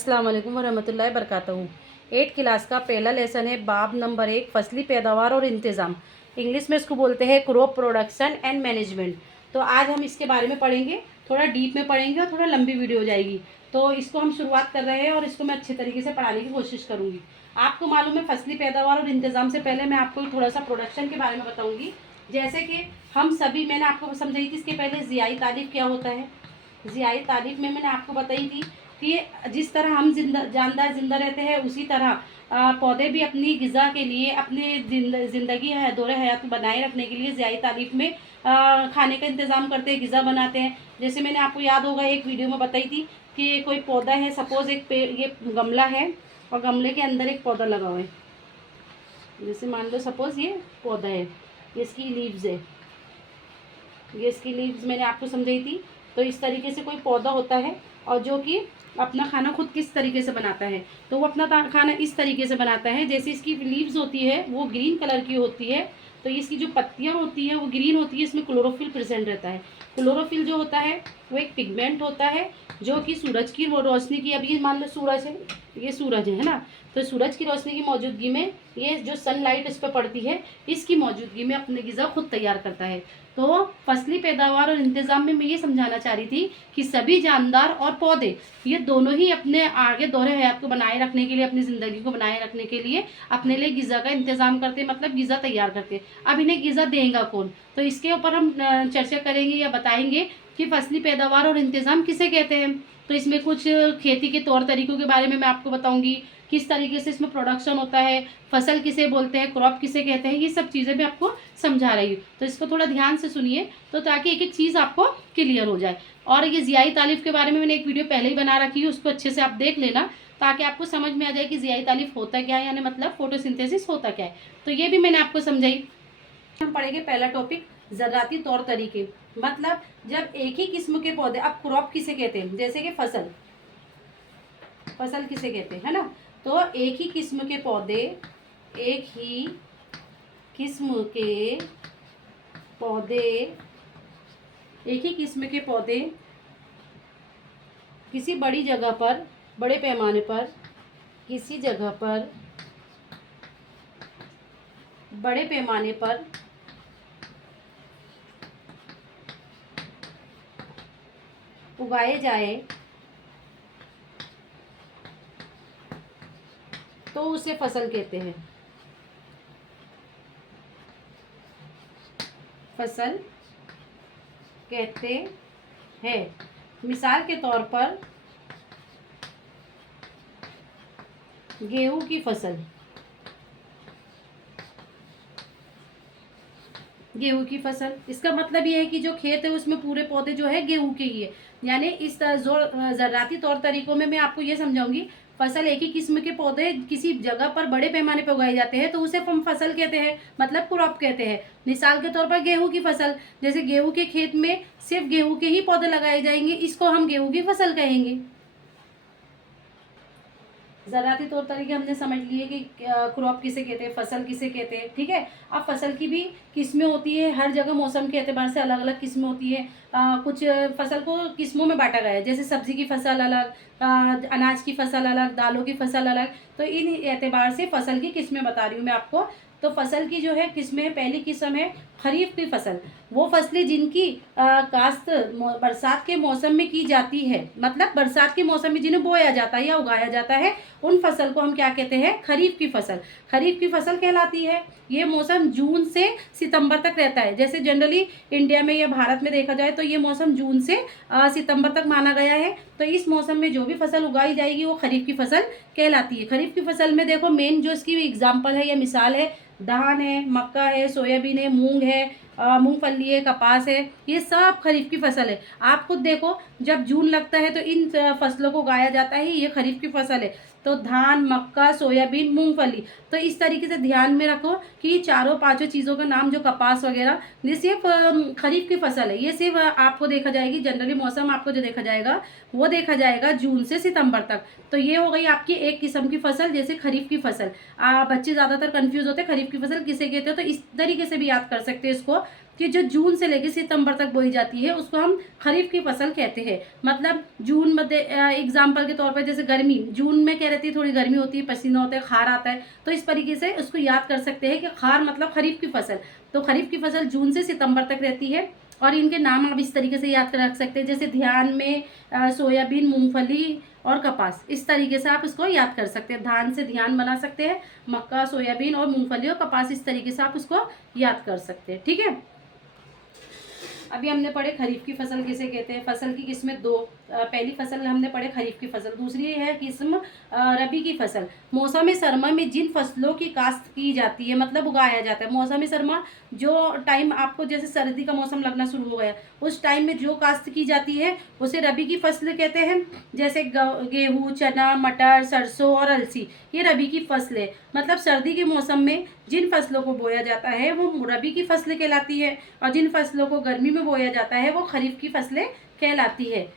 अस्सलाम वालेकुम वरहमतुल्लाहि वबरकातुहू। 8 क्लास का पहला लेसन है बाब नंबर 1 फसली पैदावार और इंतज़ाम। इंग्लिश में इसको बोलते हैं क्रॉप प्रोडक्शन एंड मैनेजमेंट। तो आज हम इसके बारे में पढ़ेंगे, थोड़ा डीप में पढ़ेंगे और थोड़ा लंबी वीडियो हो जाएगी। तो इसको हम शुरुआत कर रहे हैं और इसको मैं अच्छे तरीके से पढ़ाने की कोशिश करूँगी। आपको मालूम है फसली पैदावार और इंतज़ाम से पहले मैं आपको थोड़ा सा प्रोडक्शन के बारे में बताऊँगी। जैसे कि हम सभी, मैंने आपको समझाई थी इसके पहले ज़ियाई तारीफ़ क्या होता है। ज़ियाई तारीफ़ में मैंने आपको बताई थी कि जिस तरह हम जानदार जिंदा रहते हैं उसी तरह पौधे भी अपनी ग़िज़ा के लिए, अपने ज़िंदगी दौरे हयात बनाए रखने के लिए ज़ियाई तारीफ़ में खाने का इंतज़ाम करते हैं, ग़िज़ा बनाते हैं। जैसे मैंने आपको याद होगा एक वीडियो में बताई थी कि कोई पौधा है, सपोज़ एक पेड़, ये गमला है और गमले के अंदर एक पौधा लगा हुआ है। जैसे मान लो सपोज़ ये पौधा है, ये इसकी लीव्स है, ये इसकी लीव्स मैंने आपको समझाई थी। तो इस तरीके से कोई पौधा होता है और जो कि अपना खाना खुद किस तरीके से बनाता है, तो वो अपना खाना इस तरीके से बनाता है। जैसे इसकी लीव्स होती है वो ग्रीन कलर की होती है, तो इसकी जो पत्तियां होती है वो ग्रीन होती है, इसमें क्लोरोफिल प्रेजेंट रहता है। क्लोरोफिल जो होता है वो एक पिगमेंट होता है जो कि सूरज की रोशनी की, अब ये मान लो सूरज है, ये सूरज है ना, तो सूरज की रोशनी की मौजूदगी में ये जो सनलाइट इस पर पड़ती है, इसकी मौजूदगी में अपने ग़िज़ा खुद तैयार करता है। तो फसली पैदावार और इंतज़ाम में मैं ये समझाना चाह रही थी कि सभी जानदार और पौधे, ये दोनों ही अपने आगे दौरे हयात को बनाए रखने के लिए, अपनी ज़िंदगी को बनाए रखने के लिए अपने लिए ग़िज़ा का इंतज़ाम करते हैं, मतलब ग़िज़ा तैयार करते हैं। अब इन्हें ग़िज़ा देगा कौन, तो इसके ऊपर हम चर्चा करेंगे या बताएंगे कि फसली पैदावार और इंतज़ाम किसे कहते हैं। तो इसमें कुछ खेती के तौर तरीक़ों के बारे में मैं आपको बताऊँगी, किस तरीके से इसमें प्रोडक्शन होता है, फसल किसे बोलते हैं, क्रॉप किसे कहते हैं, ये सब चीज़ें मैं आपको समझा रही हूँ। तो इसको थोड़ा ध्यान से सुनिए, तो ताकि एक एक चीज़ आपको क्लियर हो जाए। और ये ज़ियाई तारीफ़ के बारे में मैंने एक वीडियो पहले ही बना रखी है, उसको अच्छे से आप देख लेना, ताकि आपको समझ में आ जाए कि ज़ियाई तारीफ़ होता क्या है, यानी मतलब फोटोसिंथेसिस होता क्या है। तो ये भी मैंने आपको समझाई। हम पढ़ेंगे पहला टॉपिक ज़राती तौर तरीके, मतलब जब एक ही किस्म के पौधे, अब क्रॉप किसे कहते हैं, जैसे कि फसल, फसल किसे कहते हैं, है ना। तो एक ही किस्म के पौधे, एक ही किस्म के पौधे, एक ही किस्म के पौधे किसी बड़ी जगह पर, बड़े पैमाने पर, किसी जगह पर बड़े पैमाने पर उगाए जाए तो उसे फसल कहते हैं। फसल कहते हैं। मिसाल के तौर पर गेहूं की फसल, गेहूं की फसल, इसका मतलब ये है कि जो खेत है उसमें पूरे पौधे जो है गेहूं के ही है। यानी इस ज़राती तौर तरीकों में मैं आपको ये समझाऊंगी, फसल एक ही किस्म के पौधे किसी जगह पर बड़े पैमाने पर उगाए जाते हैं तो उसे हम फसल कहते हैं, मतलब क्रॉप कहते हैं। मिसाल के तौर पर गेहूं की फसल, जैसे गेहूं के खेत में सिर्फ गेहूं के ही पौधे लगाए जाएंगे, इसको हम गेहूं की फसल कहेंगे। ज़राती तौर तरीके हमने समझ लिए कि क्रॉप किसे कहते हैं, फसल किसे कहते हैं, ठीक है। अब फसल की भी किस्में होती है, हर जगह मौसम के एतबार से अलग अलग किस्में होती है। कुछ फसल को किस्मों में बांटा गया है, जैसे सब्जी की फसल अलग, अनाज की फसल अलग, दालों की फसल अलग। तो इन एतबार से फसल की किस्में बता रही हूँ मैं आपको। तो फसल की जो है किस्में, पहली किस्म है खरीफ की फसल, वो फसलें जिनकी काश्त बरसात के मौसम में की जाती है, मतलब बरसात के मौसम में जिन्हें बोया जाता है या उगाया जाता है, उन फसल को हम क्या कहते हैं, खरीफ की फसल। खरीफ की फसल कहलाती है। ये मौसम जून से सितंबर तक रहता है। जैसे जनरली इंडिया में या भारत में देखा जाए तो ये मौसम जून से सितंबर तक माना गया है। तो इस मौसम में जो भी फसल उगाई जाएगी वो खरीफ की फसल कहलाती है। खरीफ की फसल में देखो मेन जो इसकी एग्जाम्पल है या मिसाल है, धान है, मक्का है, सोयाबीन है, मूंग है, मूंगफली है, कपास है, ये सब खरीफ की फसल है। आप खुद देखो जब जून लगता है तो इन फसलों को उगाया जाता है, ये खरीफ की फसल है। तो धान, मक्का, सोयाबीन, मूंगफली। तो इस तरीके से ध्यान में रखो कि चारों पांचों चीज़ों का नाम, जो कपास वगैरह, ये सिर्फ खरीफ की फसल है। ये सिर्फ आपको देखा जाएगी, जनरली मौसम आपको जो देखा जाएगा वो देखा जाएगा जून से सितंबर तक। तो ये हो गई आपकी एक किस्म की फसल, जैसे खरीफ की फसल। बच्चे ज़्यादातर कंफ्यूज होते हैं खरीफ की फसल किसे कहते हो, तो इस तरीके से भी याद कर सकते हैं इसको कि जो जून से लेकर सितंबर तक बोई जाती है उसको हम खरीफ की फसल कहते हैं। मतलब जून मध्य एग्जाम्पल के तौर पर जैसे गर्मी, जून में क्या रहती है, थोड़ी गर्मी होती है, पसीना होता है, खार आता है, तो इस तरीके से उसको याद कर सकते हैं कि खार मतलब खरीफ की फसल। तो खरीफ की फसल जून से सितंबर तक रहती है। और इनके नाम आप इस तरीके से याद कर रख सकते हैं, जैसे ध्यान में सोयाबीन, मूंगफली और कपास, इस तरीके से आप इसको याद कर सकते हैं। धान से ध्यान बना सकते हैं, मक्का, सोयाबीन और मूंगफली और कपास, इस तरीके से आप उसको याद कर सकते हैं। ठीक है, अभी हमने पढ़े खरीफ की फसल किसे कहते हैं। फसल की किस्में दो, पहली फसल हमने पढ़े खरीफ की फसल, दूसरी है किस्म रबी की फसल। मौसम सरमा में जिन फसलों की काश्त की जाती है, मतलब उगाया जाता है। मौसम सरमा जो टाइम आपको जैसे सर्दी का मौसम लगना शुरू हो गया, उस टाइम में जो काश्त की जाती है उसे रबी की फसल कहते हैं। जैसे गेहूँ, चना, मटर, सरसों और अलसी, ये रबी की फसल है। मतलब सर्दी के मौसम में जिन फसलों को बोया जाता है वो रबी की फसलें कहलाती है, और जिन फसलों को गर्मी में बोया जाता है वो खरीफ की फसलें कहलाती है।